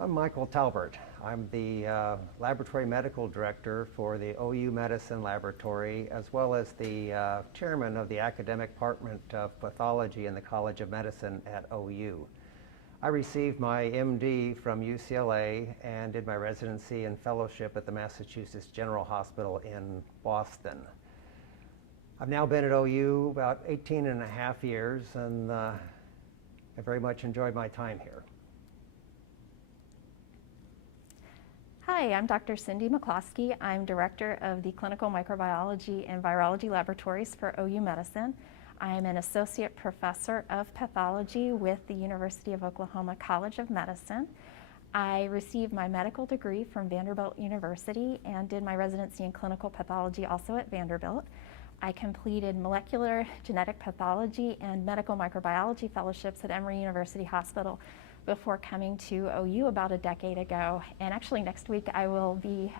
I'm Michael Talbert. I'm the Laboratory Medical Director for the OU Medicine Laboratory, as well as the Chairman of the Academic Department of Pathology in the College of Medicine at OU. I received my MD from UCLA and did my residency and fellowship at the Massachusetts General Hospital in Boston. I've now been at OU about 18 and a half years, and I very much enjoyed my time here. Hi, I'm Dr. Cindy McCloskey. I'm Director of the Clinical Microbiology and Virology Laboratories for OU Medicine. I am an Associate Professor of Pathology with the University of Oklahoma College of Medicine. I received my medical degree from Vanderbilt University and did my residency in clinical pathology also at Vanderbilt. I completed molecular genetic pathology and medical microbiology fellowships at Emory University Hospital before coming to OU about a decade ago. And actually next week I will be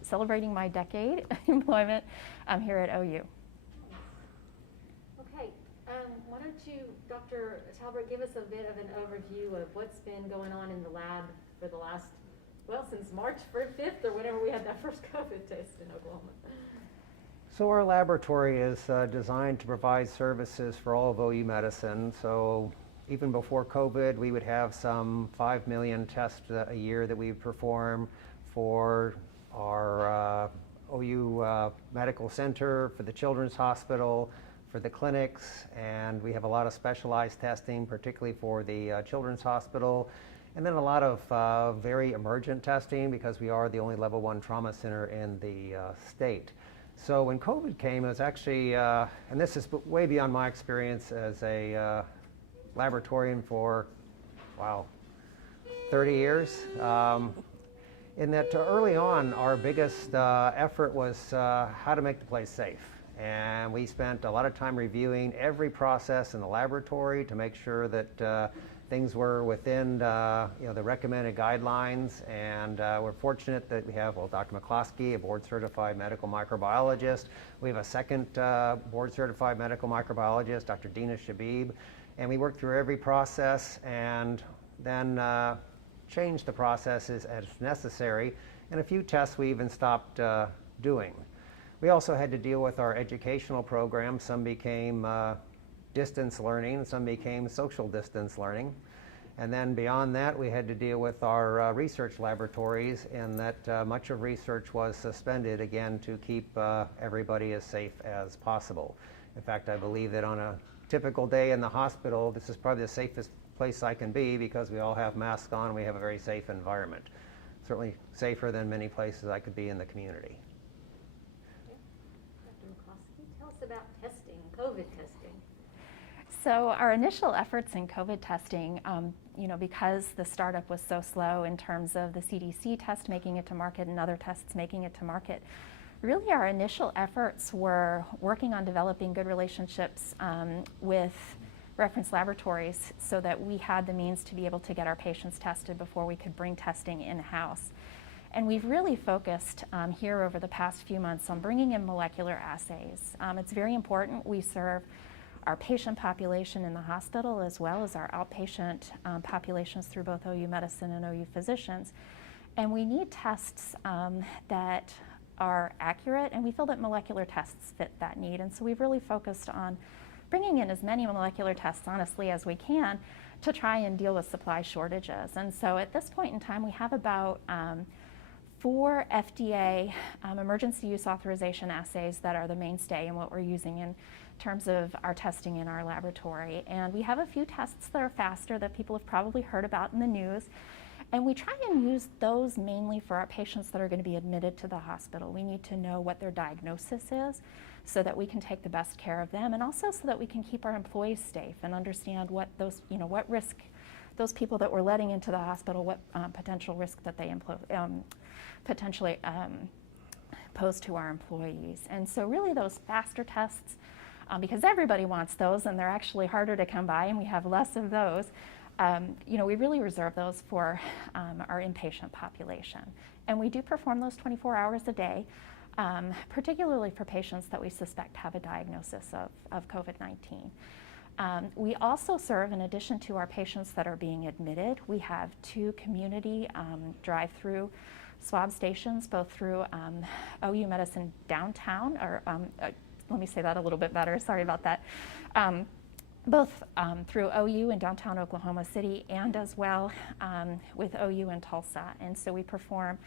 celebrating my decade employment here at OU. Okay, why don't you, Dr. Talbert, give us a bit of an overview of what's been going on in the lab for the last, well, since March 5th or whenever we had that first COVID test in Oklahoma. So our laboratory is designed to provide services for all of OU Medicine. So even before COVID, we would have some 5 million tests a year that we perform for our OU Medical Center, for the Children's Hospital, for the clinics, and we have a lot of specialized testing, particularly for the Children's Hospital, and then a lot of very emergent testing because we are the only level 1 trauma center in the state. So when COVID came, it was actually, and this is way beyond my experience as a laboratorian for, wow, 30 years. In that early on, our biggest effort was how to make the place safe. And we spent a lot of time reviewing every process in the laboratory to make sure that things were within the recommended guidelines. And we're fortunate that we have, well, Dr. McCloskey, a board-certified medical microbiologist. We have a second board-certified medical microbiologist, Dr. Dina Shabib. And we worked through every process and then changed the processes as necessary. And a few tests we even stopped doing. We also had to deal with our educational programs. Some became distance learning, some became social distance learning. And then beyond that, we had to deal with our research laboratories, in that much of research was suspended, again, to keep everybody as safe as possible. In fact, I believe that on a typical day in the hospital, this is probably the safest place I can be because we all have masks on and we have a very safe environment. Certainly safer than many places I could be in the community. Dr. McCloskey, tell us about testing, COVID testing. So our initial efforts in COVID testing, because the startup was so slow in terms of the CDC test making it to market and other tests making it to market, really our initial efforts were working on developing good relationships with reference laboratories so that we had the means to be able to get our patients tested before we could bring testing in-house. And we've really focused here over the past few months on bringing in molecular assays. It's very important. We serve our patient population in the hospital as well as our outpatient populations through both OU Medicine and OU Physicians. And we need tests that are accurate, and we feel that molecular tests fit that need. And so we've really focused on bringing in as many molecular tests, honestly, as we can to try and deal with supply shortages. And so at this point in time, we have about 4 FDA emergency use authorization assays that are the mainstay in what we're using in terms of our testing in our laboratory. And we have a few tests that are faster that people have probably heard about in the news. And we try and use those mainly for our patients that are going to be admitted to the hospital. We need to know what their diagnosis is so that we can take the best care of them, and also so that we can keep our employees safe and understand what those, what risk those people that we're letting into the hospital, what potential risk that they potentially pose to our employees. And so really those faster tests, because everybody wants those and they're actually harder to come by and we have less of those, we really reserve those for our inpatient population. And we do perform those 24 hours a day, particularly for patients that we suspect have a diagnosis of COVID-19. We also serve, in addition to our patients that are being admitted, we have 2 community drive-through swab stations, both through OU Medicine downtown, or let me say that a little bit better, sorry about that. Both through OU in downtown Oklahoma City and as well with OU in Tulsa. And so we perform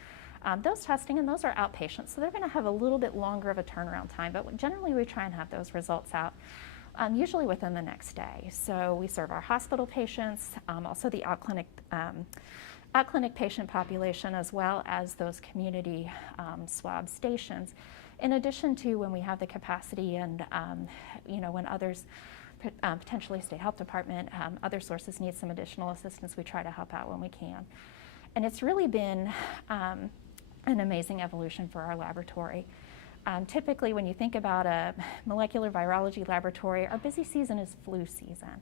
those testing, and those are outpatient, so they're going to have a little bit longer of a turnaround time, but generally we try and have those results out usually within the next day. So we serve our hospital patients, also the out-clinic patient population, as well as those community swab stations. In addition to when we have the capacity and when others, potentially state health department, other sources need some additional assistance, we try to help out when we can. And it's really been an amazing evolution for our laboratory. Typically, when you think about a molecular virology laboratory, our busy season is flu season.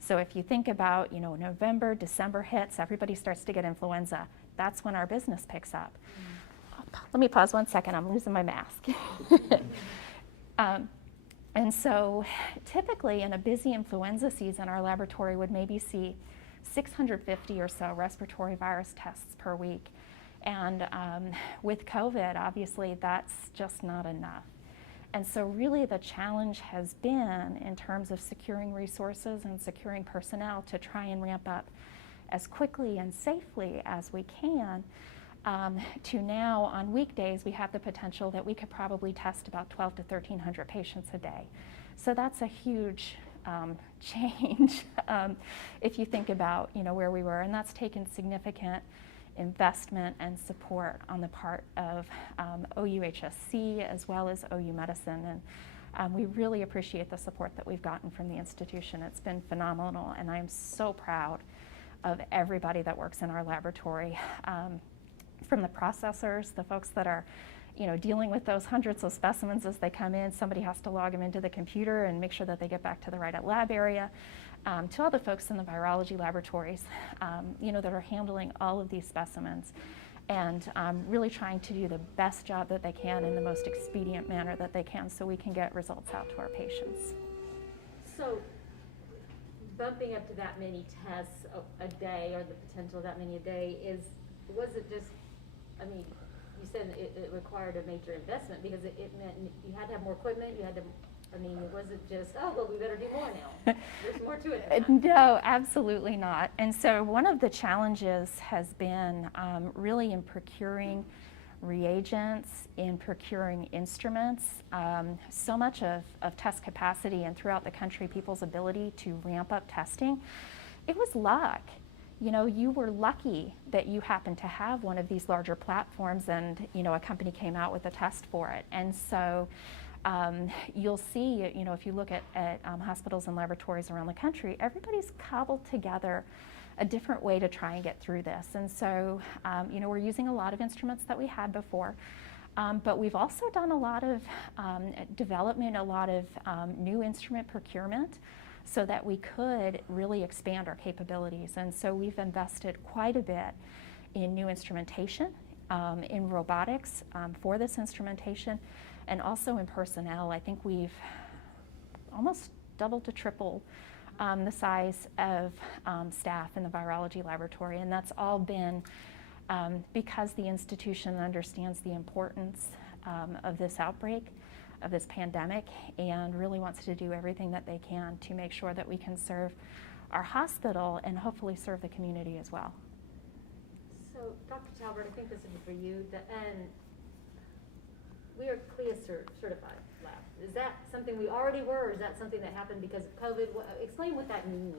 So if you think about, November, December hits, everybody starts to get influenza. That's when our business picks up. Let me pause 1 second, I'm losing my mask. And so typically in a busy influenza season, our laboratory would maybe see 650 or so respiratory virus tests per week. And with COVID, obviously, that's just not enough. And so really the challenge has been in terms of securing resources and securing personnel to try and ramp up as quickly and safely as we can, to now on weekdays we have the potential that we could probably test about 1,200 to 1,300 patients a day. So that's a huge change if you think about where we were, and that's taken significant investment and support on the part of OUHSC as well as OU Medicine, and we really appreciate the support that we've gotten from the institution. It's been phenomenal, and I'm so proud of everybody that works in our laboratory, from the processors, the folks that are dealing with those hundreds of specimens as they come in. Somebody has to log them into the computer and make sure that they get back to the right lab area, to all the folks in the virology laboratories, that are handling all of these specimens and really trying to do the best job that they can in the most expedient manner that they can so we can get results out to our patients. So bumping up to that many tests a day, or the potential of that many a day, was it just, you said it required a major investment because it meant you had to have more equipment, was it just, well, we better do more now? There's more to it than that. No, absolutely not. And so one of the challenges has been really in procuring reagents, in procuring instruments. So much of test capacity and throughout the country, people's ability to ramp up testing, it was luck. You were lucky that you happened to have one of these larger platforms and, a company came out with a test for it. And so you'll see, if you look at hospitals and laboratories around the country, everybody's cobbled together a different way to try and get through this. And so, we're using a lot of instruments that we had before, but we've also done a lot of development, a lot of new instrument procurement so that we could really expand our capabilities. And so we've invested quite a bit in new instrumentation, in robotics for this instrumentation, and also in personnel. I think we've almost doubled to triple the size of staff in the virology laboratory, and that's all been because the institution understands the importance of this outbreak, of this pandemic, and really wants to do everything that they can to make sure that we can serve our hospital and hopefully serve the community as well. So, Dr. Talbert, I think this would be for you. We are CLIA certified lab. Is that something we already were, or is that something that happened because of COVID? Explain what that means.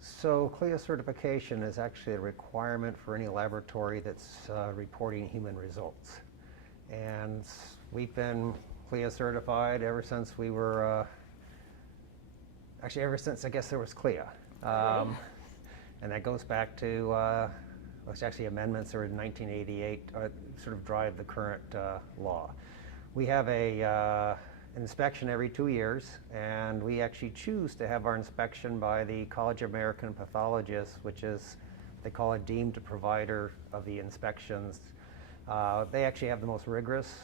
So CLIA certification is actually a requirement for any laboratory that's reporting human results. And we've been CLIA certified ever since we were, actually ever since I guess there was CLIA. And that goes back to, it's actually amendments are in 1988, sort of drive the current law. We have a inspection every 2 years, and we actually choose to have our inspection by the College of American Pathologists, which is, they call it deemed provider of the inspections. They actually have the most rigorous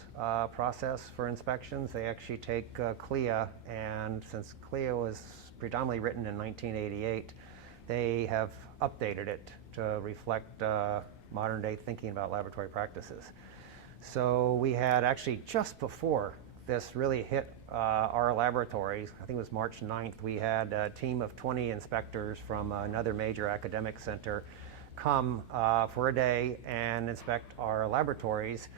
process for inspections. They actually take CLIA, and since CLIA was predominantly written in 1988. They have updated it to reflect modern day thinking about laboratory practices. So we had actually just before this really hit our laboratories, I think it was March 9th, we had a team of 20 inspectors from another major academic center come for a day and inspect our laboratories.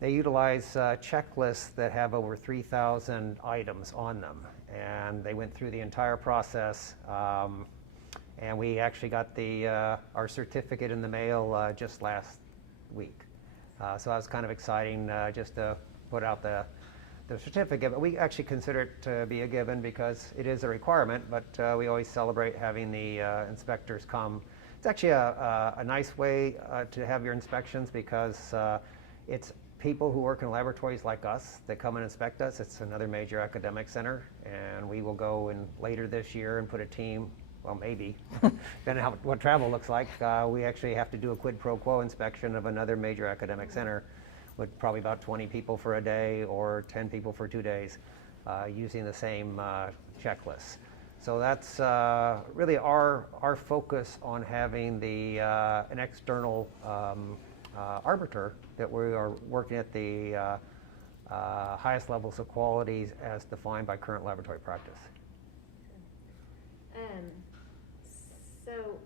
They utilize checklists that have over 3,000 items on them, and they went through the entire process. And we actually got our certificate in the mail just last week. So that was kind of exciting just to put out the certificate. But we actually consider it to be a given because it is a requirement, but we always celebrate having the inspectors come. It's actually a nice way to have your inspections because it's people who work in laboratories like us that come and inspect us. It's another major academic center, and we will go in later this year and put a team. Well, maybe, depending on what travel looks like. We actually have to do a quid pro quo inspection of another major academic center with probably about 20 people for a day or 10 people for 2 days using the same checklists. So that's really our focus on having an external arbiter that we are working at the highest levels of quality as defined by current laboratory practice. So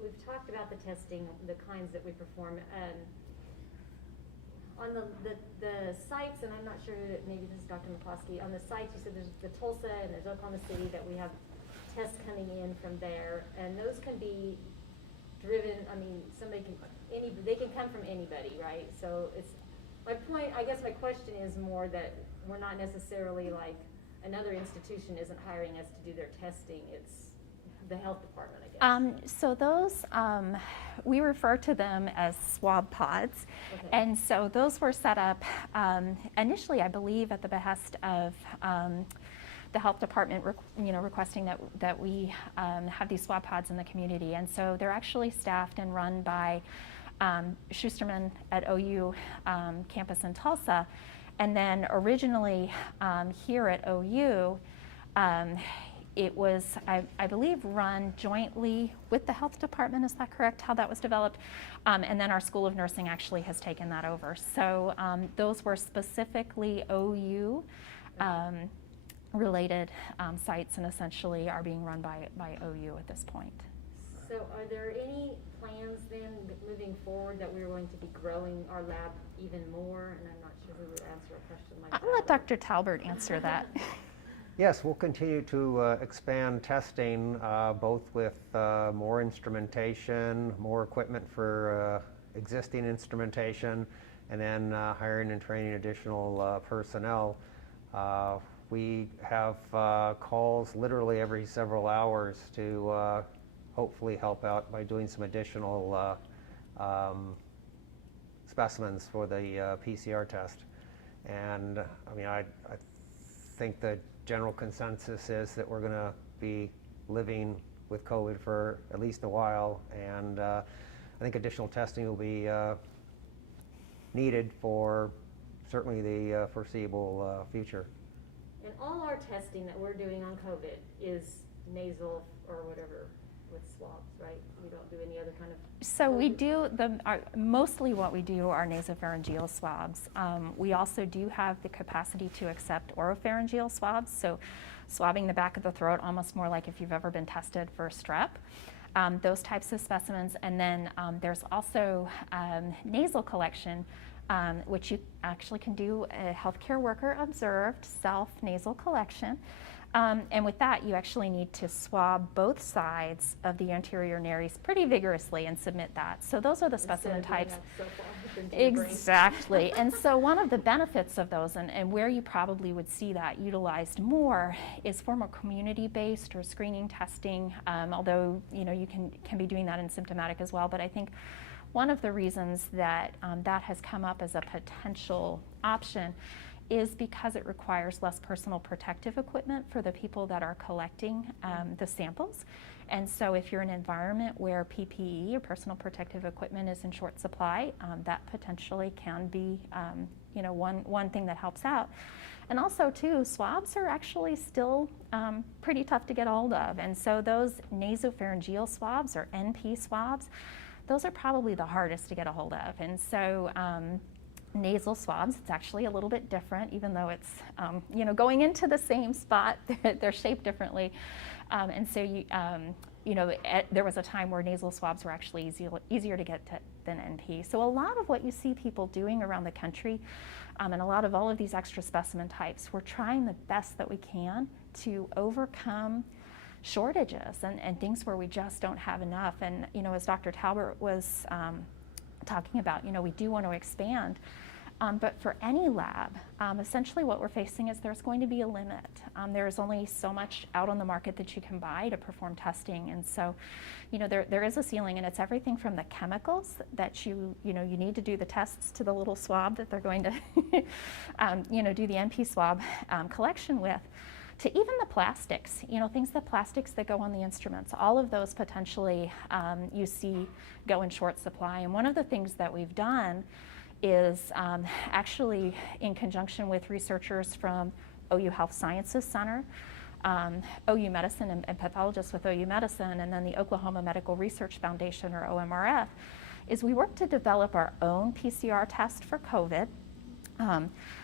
we've talked about the testing, the kinds that we perform. On the sites, and I'm not sure, maybe this is Dr. McCloskey, on the sites you said there's the Tulsa and there's Oklahoma City that we have tests coming in from there, and those can be driven, I mean, they can come from anybody, right? So my point, I guess my question is more that we're not necessarily like another institution isn't hiring us to do their testing, it's the health department, I guess. So those, we refer to them as swab pods. Okay. And so those were set up initially, I believe, at the behest of the health department requesting that we have these swab pods in the community. And so they're actually staffed and run by Schusterman at OU campus in Tulsa. And then originally here at OU, it was, I believe, run jointly with the health department. Is that correct, how that was developed? And then our School of Nursing actually has taken that over. So those were specifically OU related sites and essentially are being run by OU at this point. So are there any plans then moving forward that we're going to be growing our lab even more? And I'm not sure who would answer a question like that. I'll let Dr. Talbert answer that. Yes, we'll continue to expand testing both with more instrumentation, more equipment for existing instrumentation, and then hiring and training additional personnel. We have calls literally every several hours to hopefully help out by doing some additional specimens for the PCR test. And I mean, I think the general consensus is that we're going to be living with COVID for at least a while, and I think additional testing will be needed for certainly the foreseeable future. And all our testing that we're doing on COVID is nasal or whatever with swabs, right? We don't do any other kind of... So we do, mostly what we do are nasopharyngeal swabs. We also do have the capacity to accept oropharyngeal swabs, so swabbing the back of the throat, almost more like if you've ever been tested for strep. Those types of specimens. And then there's also nasal collection, which you actually can do a healthcare worker observed self-nasal collection. And with that, you actually need to swab both sides of the anterior nares pretty vigorously and submit that. So those are the specimen types. Exactly. And so one of the benefits of those, and where you probably would see that utilized more, is for more community-based or screening testing, although you can be doing that in symptomatic as well. But I think one of the reasons that that has come up as a potential option is because it requires less personal protective equipment for the people that are collecting the samples. And so if you're in an environment where PPE or personal protective equipment is in short supply, that potentially can be one thing that helps out. And also too, swabs are actually still pretty tough to get hold of. And so those nasopharyngeal swabs or NP swabs, those are probably the hardest to get a hold of. And so nasal swabs, it's actually a little bit different, even though it's going into the same spot, they're shaped differently. And so there was a time where nasal swabs were actually easier to get than NP. So a lot of what you see people doing around the country, and a lot of all of these extra specimen types, we're trying the best that we can to overcome shortages and things where we just don't have enough. And as Dr. Talbert was talking about, we do want to expand. But for any lab, essentially what we're facing is there's going to be a limit. There's only so much out on the market that you can buy to perform testing. And so, there is a ceiling, and it's everything from the chemicals that you need to do the tests to the little swab that they're going to, do the NP swab collection with, to even the plastics, plastics that go on the instruments. All of those potentially you see go in short supply. And one of the things that we've done is actually in conjunction with researchers from OU Health Sciences Center, OU Medicine and pathologists with OU Medicine, and then the Oklahoma Medical Research Foundation, or OMRF, is we worked to develop our own PCR test for COVID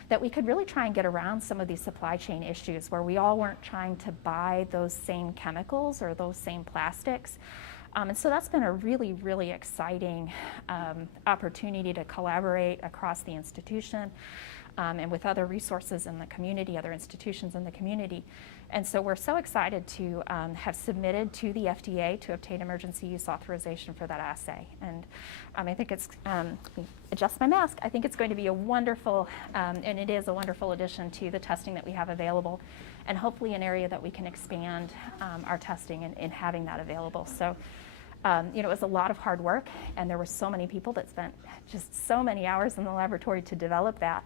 that we could really try and get around some of these supply chain issues where we all weren't trying to buy those same chemicals or those same plastics. And so that's been a really, really exciting opportunity to collaborate across the institution and with other resources in the community, other institutions in the community. And so we're so excited to have submitted to the FDA to obtain emergency use authorization for that assay. And I think it's, adjust my mask, I think it's going to be a wonderful, and it is a wonderful addition to the testing that we have available, and hopefully an area that we can expand our testing in having that available. So, it was a lot of hard work, and there were so many people that spent just so many hours in the laboratory to develop that.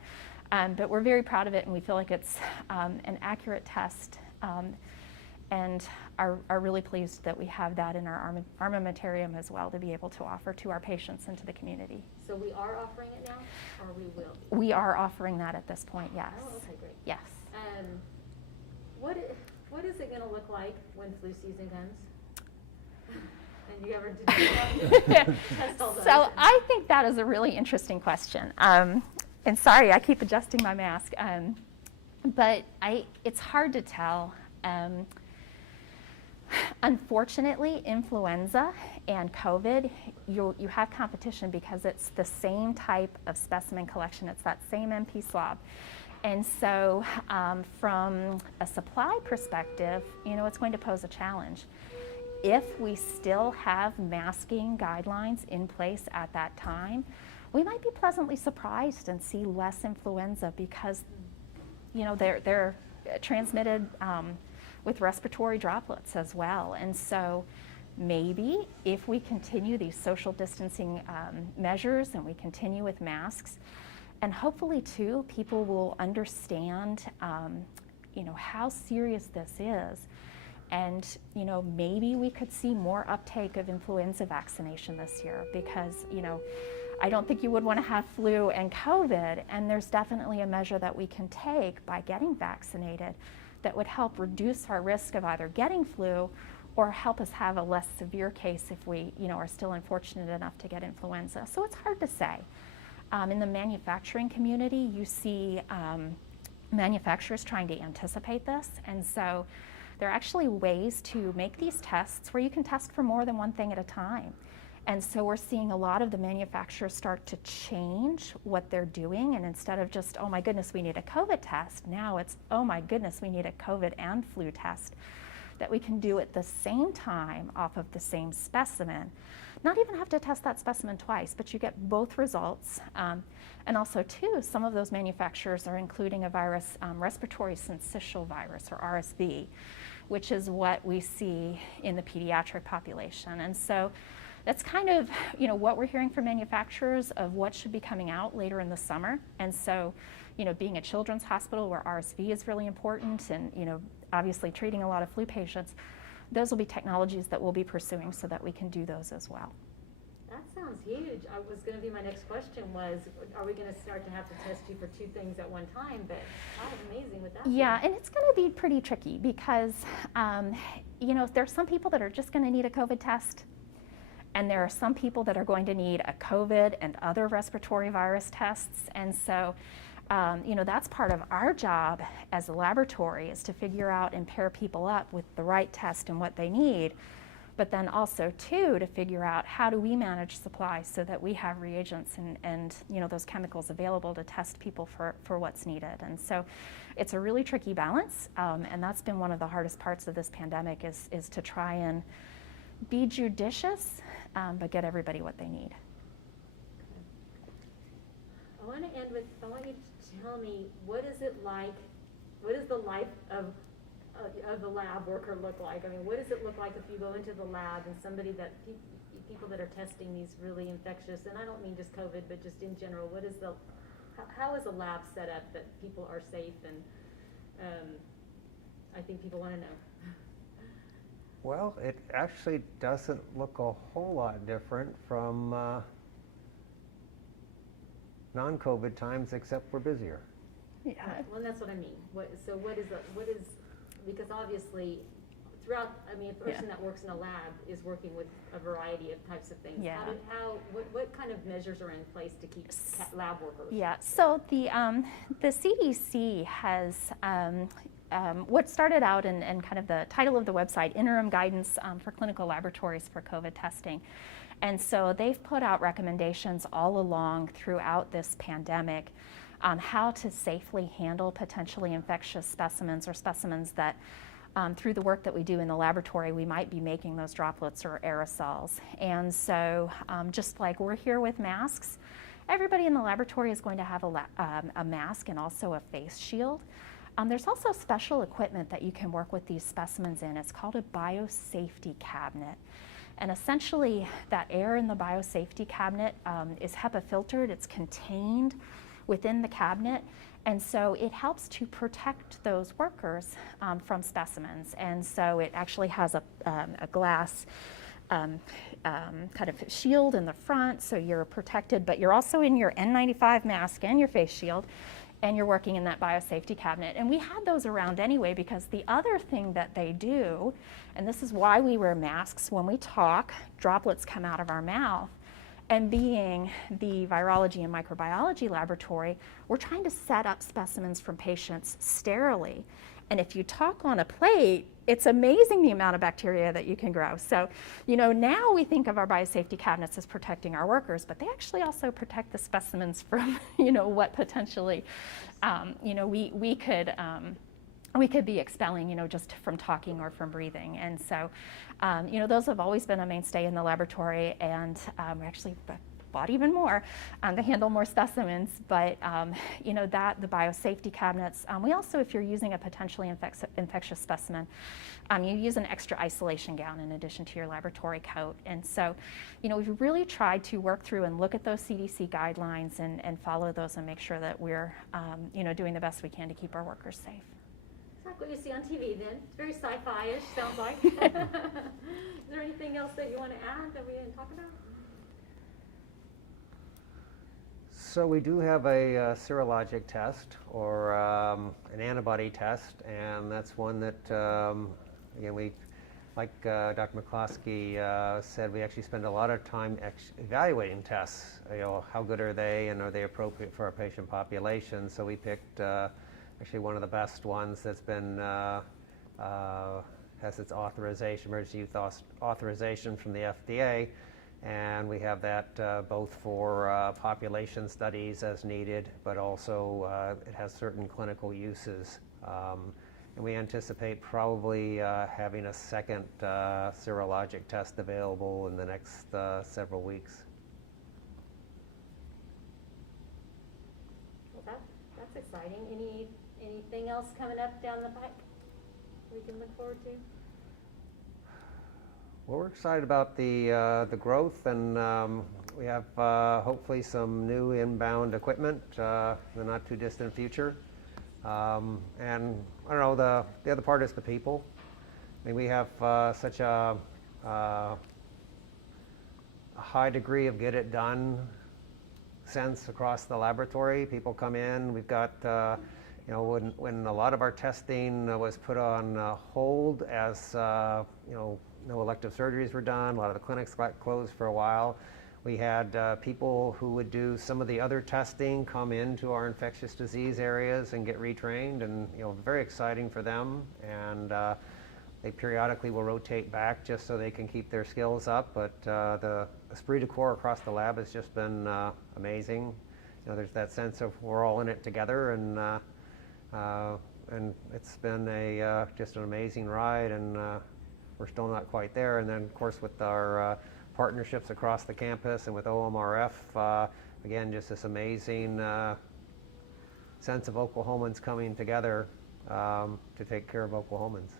But we're very proud of it, and we feel like it's an accurate test, and are really pleased that we have that in our armamentarium as well to be able to offer to our patients and to the community. So we are offering it now, or we will? We are offering that at this point, yes. Oh, okay, great. Yes. What is it going to look like when flu season comes? And you ever did test all those? So I think that is a really interesting question. And sorry, I keep adjusting my mask. But it's hard to tell. Unfortunately, influenza and COVID, you have competition because it's the same type of specimen collection. It's that same NP swab. And so from a supply perspective, it's going to pose a challenge. If we still have masking guidelines in place at that time, we might be pleasantly surprised and see less influenza because, they're transmitted with respiratory droplets as well. And so maybe if we continue these social distancing measures and we continue with masks, and hopefully too, people will understand, how serious this is. And, maybe we could see more uptake of influenza vaccination this year because, I don't think you would want to have flu and COVID, and there's definitely a measure that we can take by getting vaccinated that would help reduce our risk of either getting flu or help us have a less severe case if we, are still unfortunate enough to get influenza. So it's hard to say. In the manufacturing community, you see manufacturers trying to anticipate this, and so there are actually ways to make these tests where you can test for more than one thing at a time. And so we're seeing a lot of the manufacturers start to change what they're doing, and instead of just, oh my goodness, we need a COVID test, now it's, oh my goodness, we need a COVID and flu test that we can do at the same time off of the same specimen. Not even have to test that specimen twice, but you get both results. And also too, some of those manufacturers are including a virus, respiratory syncytial virus, or RSV, which is what we see in the pediatric population. And so that's kind of, what we're hearing from manufacturers of what should be coming out later in the summer. And so, being a children's hospital where RSV is really important and, obviously treating a lot of flu patients, those will be technologies that we'll be pursuing so that we can do those as well. That's sounds huge. I was gonna be, my next question was, are we gonna start to have to test you for 2 things at one time? But how amazing would that be? Yeah, and it's going to be pretty tricky because, you know, there's some people that are just going to need a COVID test, and there are some people that are going to need a COVID and other respiratory virus tests. And so, you know, that's part of our job as a laboratory, is to figure out and pair people up with the right test and what they need. But then also, too, to figure out how do we manage supply so that we have reagents and you know, those chemicals available to test people for what's needed. And so it's a really tricky balance, and that's been one of the hardest parts of this pandemic, is to try and be judicious, but get everybody what they need. I want to end with, I want you to tell me, what is it like, what is the life of the lab worker look like? I mean, what does it look like if you go into the lab and somebody that, people that are testing these really infectious, and I don't mean just COVID, but just in general, what is how is a lab set up that people are safe? And I think people want to know. Well, it actually doesn't look a whole lot different from non-COVID times, except we're busier. Yeah. Right. Well, that's what I mean. What is, because obviously throughout, I mean, a person that works in a lab is working with a variety of types of things. Yeah. What kind of measures are in place to keep lab workers? Yeah, so the CDC has, what started out in kind of the title of the website, Interim Guidance for Clinical Laboratories for COVID Testing. And so they've put out recommendations all along throughout this pandemic on how to safely handle potentially infectious specimens, or specimens that through the work that we do in the laboratory, we might be making those droplets or aerosols. And so just like we're here with masks, everybody in the laboratory is going to have a mask and also a face shield. There's also special equipment that you can work with these specimens in. It's called a biosafety cabinet. And essentially, that air in the biosafety cabinet is HEPA filtered. It's contained within the cabinet, and so it helps to protect those workers from specimens. And so it actually has a glass kind of shield in the front, so you're protected, but you're also in your N95 mask and your face shield, and you're working in that biosafety cabinet. And we had those around anyway, because the other thing that they do, and this is why we wear masks when we talk, droplets come out of our mouth. And being the virology and microbiology laboratory, we're trying to set up specimens from patients sterilely. And if you talk on a plate, it's amazing the amount of bacteria that you can grow. So, you know, now we think of our biosafety cabinets as protecting our workers, but they actually also protect the specimens from, you know, what potentially, you know, we could be expelling, you know, just from talking or from breathing. And so, you know, those have always been a mainstay in the laboratory, and we actually bought even more to handle more specimens. But, you know, the biosafety cabinets, we also, if you're using a potentially infectious specimen, you use an extra isolation gown in addition to your laboratory coat. And so, you know, we've really tried to work through and look at those CDC guidelines and follow those and make sure that we're, you know, doing the best we can to keep our workers safe. Like what you see on TV then. It's very sci-fi-ish, sounds like. Is there anything else that you want to add that we didn't talk about? So we do have a serologic test, or an antibody test, and that's one that, again, we, like Dr. McCloskey said, we actually spend a lot of time evaluating tests. You know, how good are they, and are they appropriate for our patient population? So we picked actually one of the best ones that's been, has its authorization, emergency use authorization from the FDA. And we have that both for population studies as needed, but also it has certain clinical uses. And we anticipate probably having a second serologic test available in the next several weeks. Well, that's exciting. Anything else coming up down the pike we can look forward to? Well, we're excited about the growth, and we have hopefully some new inbound equipment in the not too distant future. And I don't know, the other part is the people. I mean, we have such a high degree of get it done sense across the laboratory. People come in, we've got, when a lot of our testing was put on hold as, no elective surgeries were done, a lot of the clinics got closed for a while. We had people who would do some of the other testing come into our infectious disease areas and get retrained, and very exciting for them. And they periodically will rotate back just so they can keep their skills up. But the esprit de corps across the lab has just been amazing. There's that sense of we're all in it together, and it's been just an amazing ride, and we're still not quite there. And then, of course, with our partnerships across the campus and with OMRF, again, just this amazing sense of Oklahomans coming together to take care of Oklahomans.